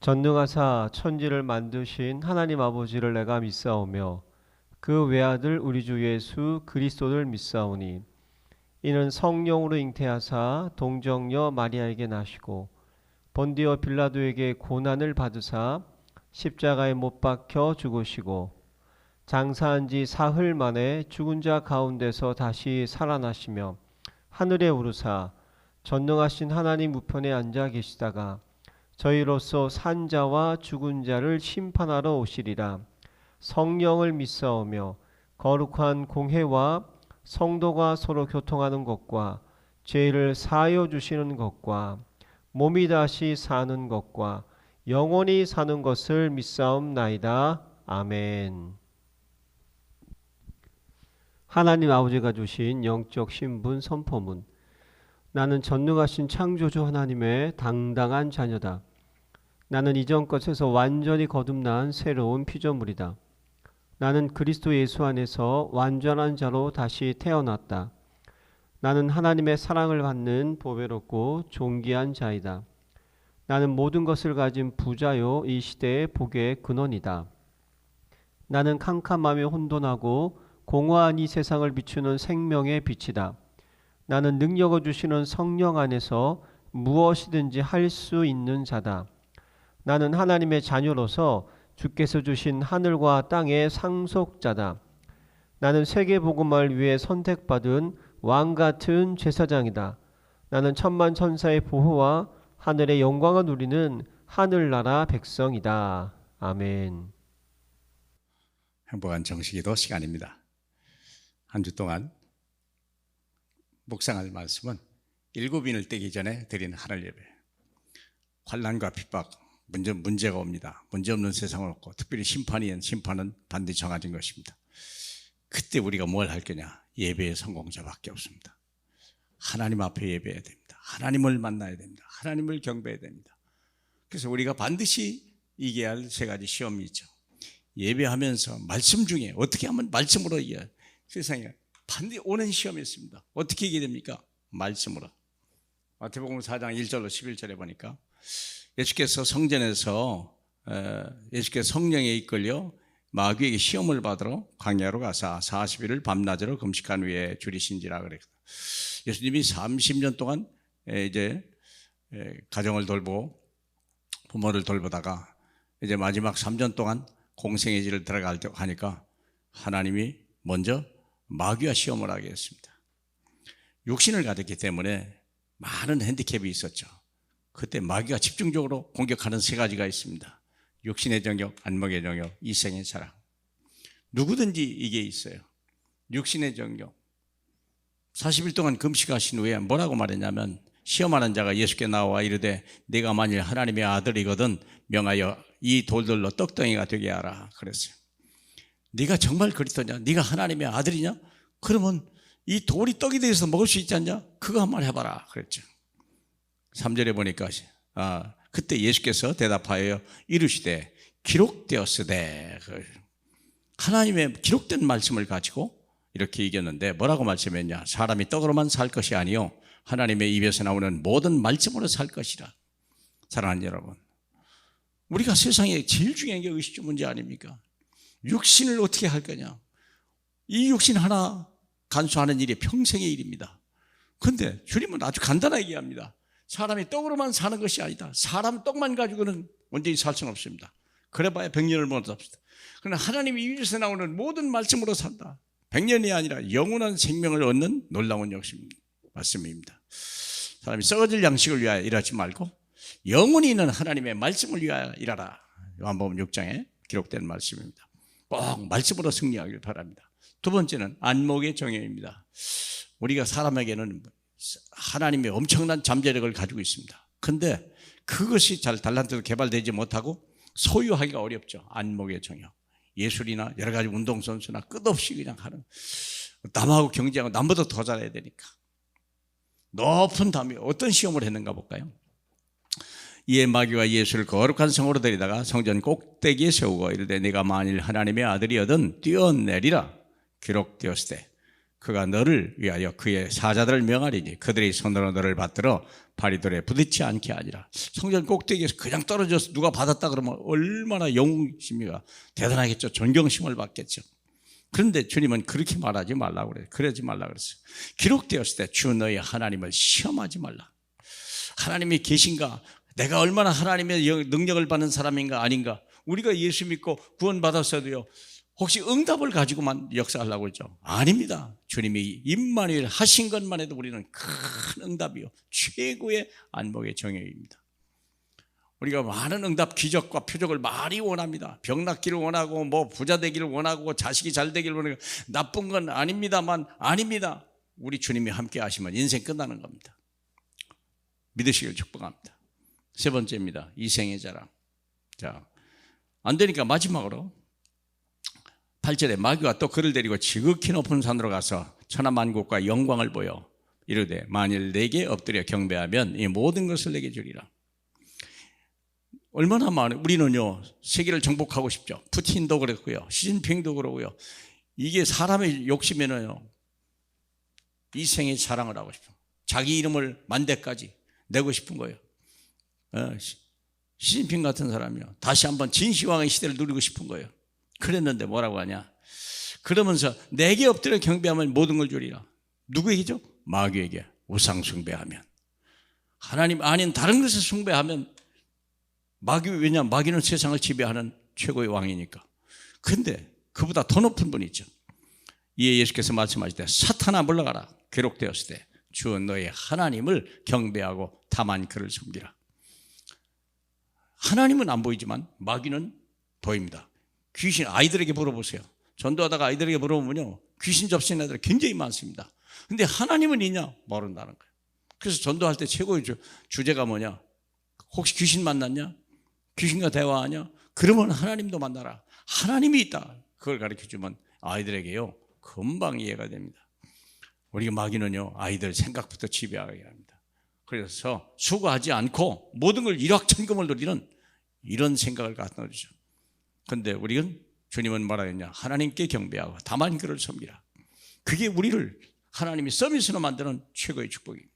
전능하사 천지를 만드신 하나님 아버지를 내가 믿사오며 그 외아들 우리 주 예수 그리스도를 믿사오니 이는 성령으로 잉태하사 동정녀 마리아에게 나시고 본디오 빌라도에게 고난을 받으사 십자가에 못 박혀 죽으시고 장사한 지 사흘 만에 죽은 자 가운데서 다시 살아나시며 하늘에 오르사 전능하신 하나님 우편에 앉아 계시다가 저희로서 산 자와 죽은 자를 심판하러 오시리라. 성령을 믿사오며 거룩한 공회와 성도가 서로 교통하는 것과 죄를 사하여 주시는 것과 몸이 다시 사는 것과 영원히 사는 것을 믿사옵나이다. 아멘. 하나님 아버지가 주신 영적 신분 선포문. 나는 전능하신 창조주 하나님의 당당한 자녀다. 나는 이전 것에서 완전히 거듭난 새로운 피조물이다. 나는 그리스도 예수 안에서 완전한 자로 다시 태어났다. 나는 하나님의 사랑을 받는 보배롭고 존귀한 자이다. 나는 모든 것을 가진 부자요 이 시대의 복의 근원이다. 나는 캄캄하며 혼돈하고 공허한 이 세상을 비추는 생명의 빛이다. 나는 능력을 주시는 성령 안에서 무엇이든지 할 수 있는 자다. 나는 하나님의 자녀로서 주께서 주신 하늘과 땅의 상속자다. 나는 세계복음을 위해 선택받은 왕같은 제사장이다. 나는 천만 천사의 보호와 하늘의 영광을 누리는 하늘나라 백성이다. 아멘. 행복한 정식기도 시간입니다. 한 주 동안 묵상할 말씀은 일곱인을 떼기 전에 드리는 하늘 예배. 환난과 핍박, 문제가 옵니다. 문제 없는 세상은 없고 특별히 심판은 반드시 정해진 것입니다. 그때 우리가 뭘 할 거냐? 예배의 성공자밖에 없습니다. 하나님 앞에 예배해야 됩니다. 하나님을 만나야 됩니다. 하나님을 경배해야 됩니다. 그래서 우리가 반드시 이겨야 할 세 가지 시험이 있죠. 예배하면서 말씀 중에 어떻게 하면 말씀으로 이겨야 세상에 반드시 오는 시험이 있습니다. 어떻게 이기게 됩니까? 말씀으로. 마태복음 4장 1절로 11절에 보니까 예수께서 성전에서 예수께서 성령에 이끌려 마귀에게 시험을 받으러 광야로 가사 40일을 밤낮으로 금식한 후에 줄이신지라 그랬거든요. 예수님이 30년 동안 이제 가정을 돌보고 부모를 돌보다가 이제 마지막 3년 동안 공생의 길을 들어가려고 하니까 하나님이 먼저 마귀와 시험을 하게 했습니다. 육신을 가졌기 때문에 많은 핸디캡이 있었죠. 그때 마귀가 집중적으로 공격하는 세 가지가 있습니다. 육신의 정욕, 안목의 정욕, 이생의 사랑. 누구든지 이게 있어요. 육신의 정욕. 40일 동안 금식하신 후에 뭐라고 말했냐면 시험하는 자가 예수께 나와 이르되 네가 만일 하나님의 아들이거든 명하여 이 돌들로 떡덩이가 되게 하라 그랬어요. 네가 정말 그리스도냐? 네가 하나님의 아들이냐? 그러면 이 돌이 떡이 되어서 먹을 수 있지 않냐? 그거 한번 해봐라 그랬죠. 3절에 보니까 그때 예수께서 대답하여 이르시되 기록되었으되 하나님의 기록된 말씀을 가지고 이렇게 이겼는데 뭐라고 말씀했냐? 사람이 떡으로만 살 것이 아니요 하나님의 입에서 나오는 모든 말씀으로 살 것이라. 사랑하는 여러분, 우리가 세상에 제일 중요한 게 의식 문제 아닙니까? 육신을 어떻게 할 거냐? 이 육신 하나 간수하는 일이 평생의 일입니다. 그런데 주님은 아주 간단하게 얘기합니다. 사람이 떡으로만 사는 것이 아니다. 사람 떡만 가지고는 온전히 살 수는 없습니다. 그래봐야 100년을 못 삽니다. 그러나 하나님이 입에서 나오는 모든 말씀으로 산다. 100년이 아니라 영원한 생명을 얻는 놀라운 말씀입니다. 사람이 썩어질 양식을 위하여 일하지 말고 영원히 있는 하나님의 말씀을 위하여 일하라. 요한복음 6장에 기록된 말씀입니다. 꼭 말씀으로 승리하길 바랍니다. 두 번째는 안목의 정욕입니다. 우리가 사람에게는 하나님의 엄청난 잠재력을 가지고 있습니다. 그런데 그것이 잘 달란트로 개발되지 못하고 소유하기가 어렵죠. 안목의 정욕. 예술이나 여러 가지 운동선수나 끝없이 그냥 하는, 남하고 경쟁하고 남보다 더 잘해야 되니까 높은 담이 어떤 시험을 했는가 볼까요? 이에 마귀가 예수를 거룩한 성으로 데리다가 성전 꼭대기에 세우고 이르되 네가 만일 하나님의 아들이거든 뛰어내리라 기록되었으되 그가 너를 위하여 그의 사자들을 명하리니 그들의 손으로 너를 받들어 바리돌에 부딪지 않게 하니라. 성전 꼭대기에서 그냥 떨어져서 누가 받았다 그러면 얼마나 영웅심이가 대단하겠죠. 존경심을 받겠죠. 그런데 주님은 그렇게 말하지 말라고 그래요. 그러지 말라 그랬어요. 기록되었을 때 주 너희 하나님을 시험하지 말라. 하나님이 계신가? 내가 얼마나 하나님의 능력을 받는 사람인가 아닌가? 우리가 예수 믿고 구원받았어도요, 혹시 응답을 가지고만 역사하려고 그러죠? 아닙니다. 주님이 임마누엘 하신 것만 해도 우리는 큰 응답이요, 최고의 안목의 정욕입니다. 우리가 많은 응답, 기적과 표적을 많이 원합니다. 병 낫기를 원하고 뭐 부자 되기를 원하고 자식이 잘 되기를 원하고, 나쁜 건 아닙니다만 아닙니다. 우리 주님이 함께 하시면 인생 끝나는 겁니다. 믿으시길 축복합니다. 세 번째입니다. 이생의 자랑. 자, 안 되니까 마지막으로 8절에 마귀가 또 그를 데리고 지극히 높은 산으로 가서 천하만국과 영광을 보여 이르되 만일 내게 엎드려 경배하면 이 모든 것을 내게 주리라. 얼마나 많아요. 우리는요, 세계를 정복하고 싶죠. 푸틴도 그렇고요, 시진핑도 그러고요. 이게 사람의 욕심에는요, 이생의 자랑을 하고 싶어요. 자기 이름을 만대까지 내고 싶은 거예요. 시진핑 같은 사람이요, 다시 한번 진시황의 시대를 누리고 싶은 거예요. 그랬는데 뭐라고 하냐? 그러면서 내게 엎드려 경배하면 모든 걸 주리라. 누구에게죠? 마귀에게. 우상 숭배하면, 하나님 아닌 다른 것을 숭배하면 마귀, 왜냐? 마귀는 세상을 지배하는 최고의 왕이니까. 근데 그보다 더 높은 분이 있죠. 이에 예수께서 말씀하실 때 사탄아 물러가라. 기록되었을 때 주 너의 하나님을 경배하고 다만 그를 섬기라. 하나님은 안 보이지만 마귀는 보입니다. 귀신, 아이들에게 물어보세요. 전도하다가 아이들에게 물어보면요, 귀신 접신 애들 굉장히 많습니다. 근데 하나님은 있냐? 모른다는 거예요. 그래서 전도할 때 최고의 주제가 뭐냐? 혹시 귀신 만났냐? 귀신과 대화하냐? 그러면 하나님도 만나라. 하나님이 있다. 그걸 가르쳐주면 아이들에게요, 금방 이해가 됩니다. 우리가 마귀는요, 아이들 생각부터 지배하게 합니다. 그래서 수고하지 않고 모든 걸 일확천금을 누리는 이런 생각을 갖다 놓죠. 그런데 우리는, 주님은 뭐라 했냐? 하나님께 경배하고 다만 그를 섬기라. 그게 우리를 하나님이 서비스로 만드는 최고의 축복입니다.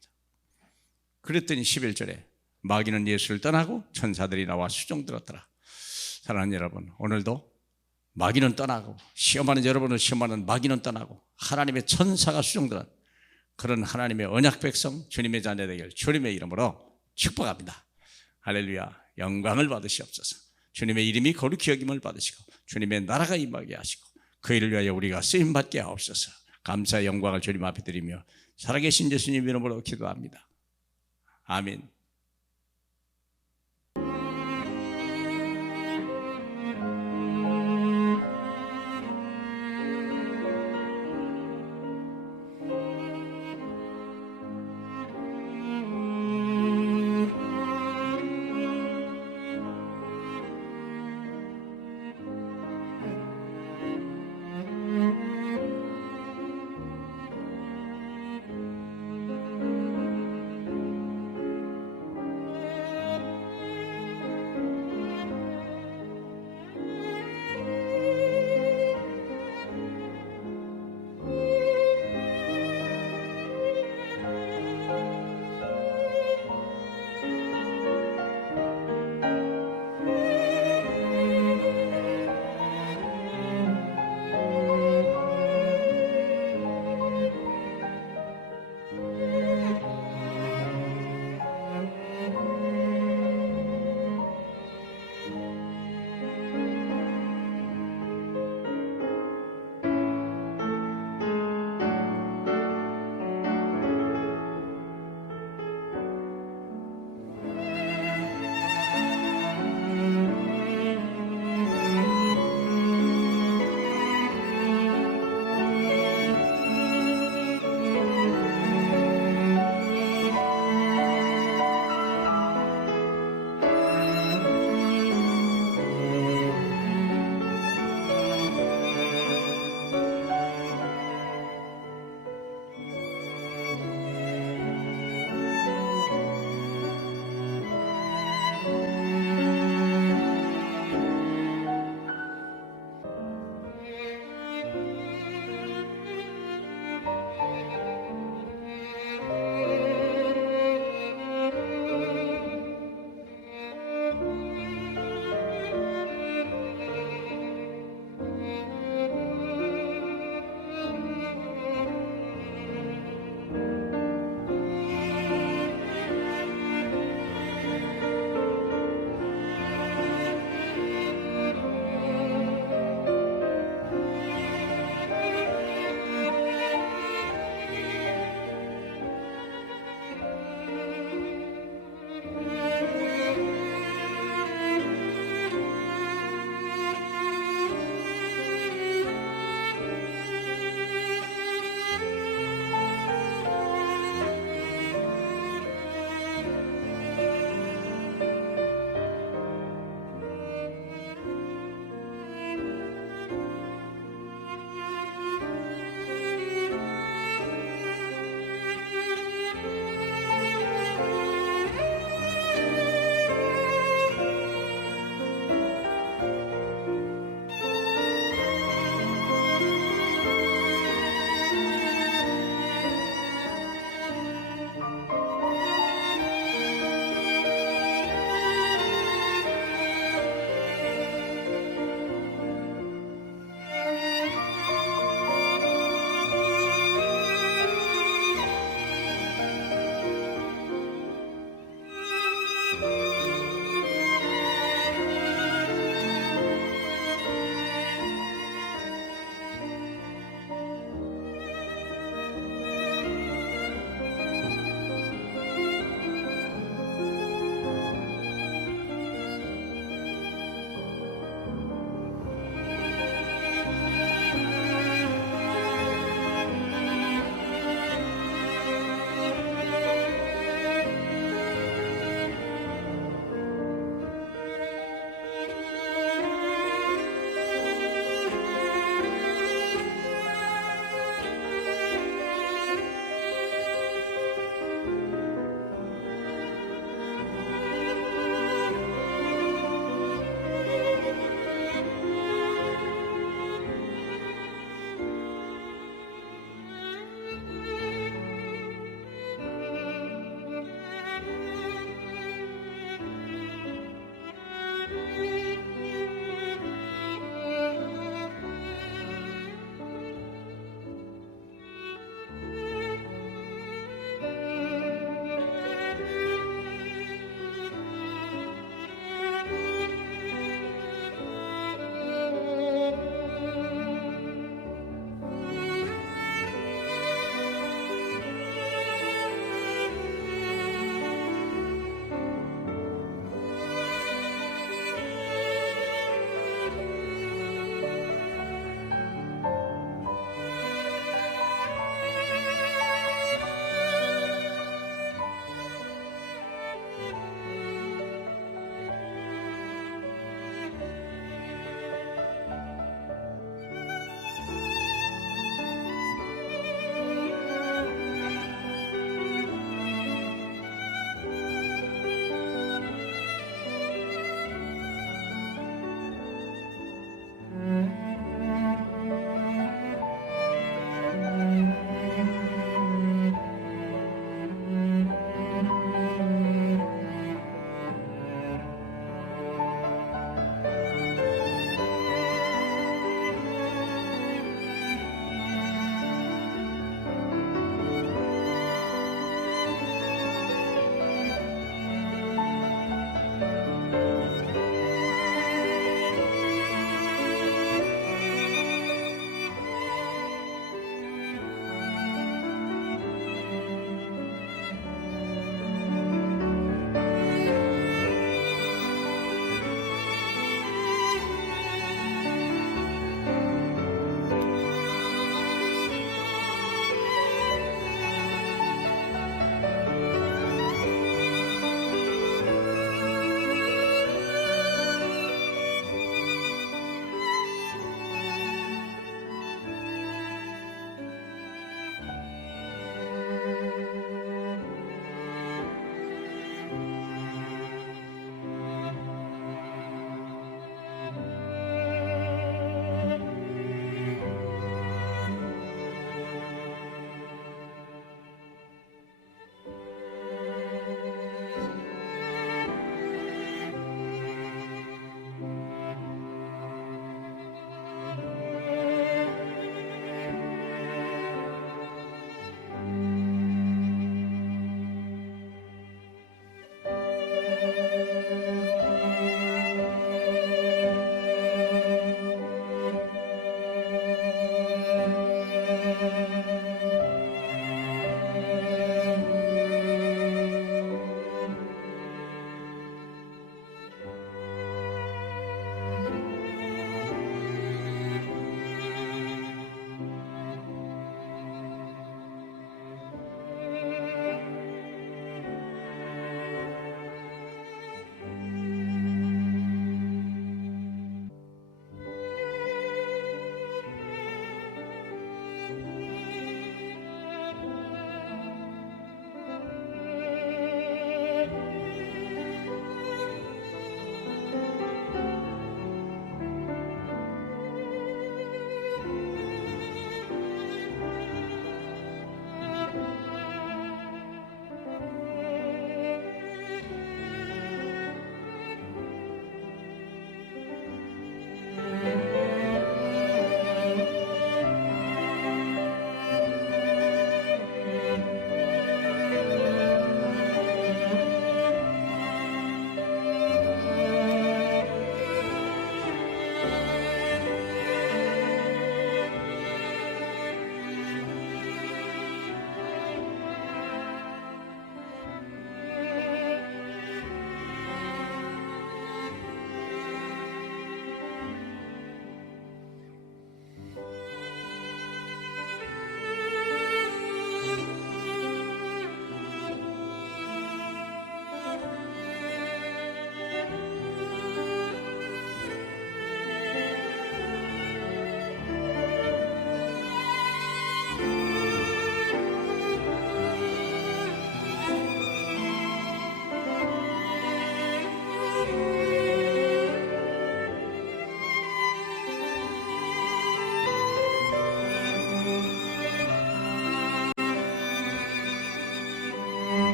그랬더니 11절에 마귀는 예수를 떠나고 천사들이 나와 수종들었더라. 사랑하는 여러분, 오늘도 마귀는 떠나고, 시험하는 여러분을 시험하는 마귀는 떠나고, 하나님의 천사가 수종들은 그런 하나님의 언약 백성, 주님의 자녀 되길 주님의 이름으로 축복합니다. 할렐루야. 영광을 받으시옵소서. 주님의 이름이 거룩히 여김을 받으시고 주님의 나라가 임하게 하시고 그 일을 위하여 우리가 쓰임받게 하옵소서. 감사의 영광을 주님 앞에 드리며 살아계신 예수님 이름으로 기도합니다. 아멘.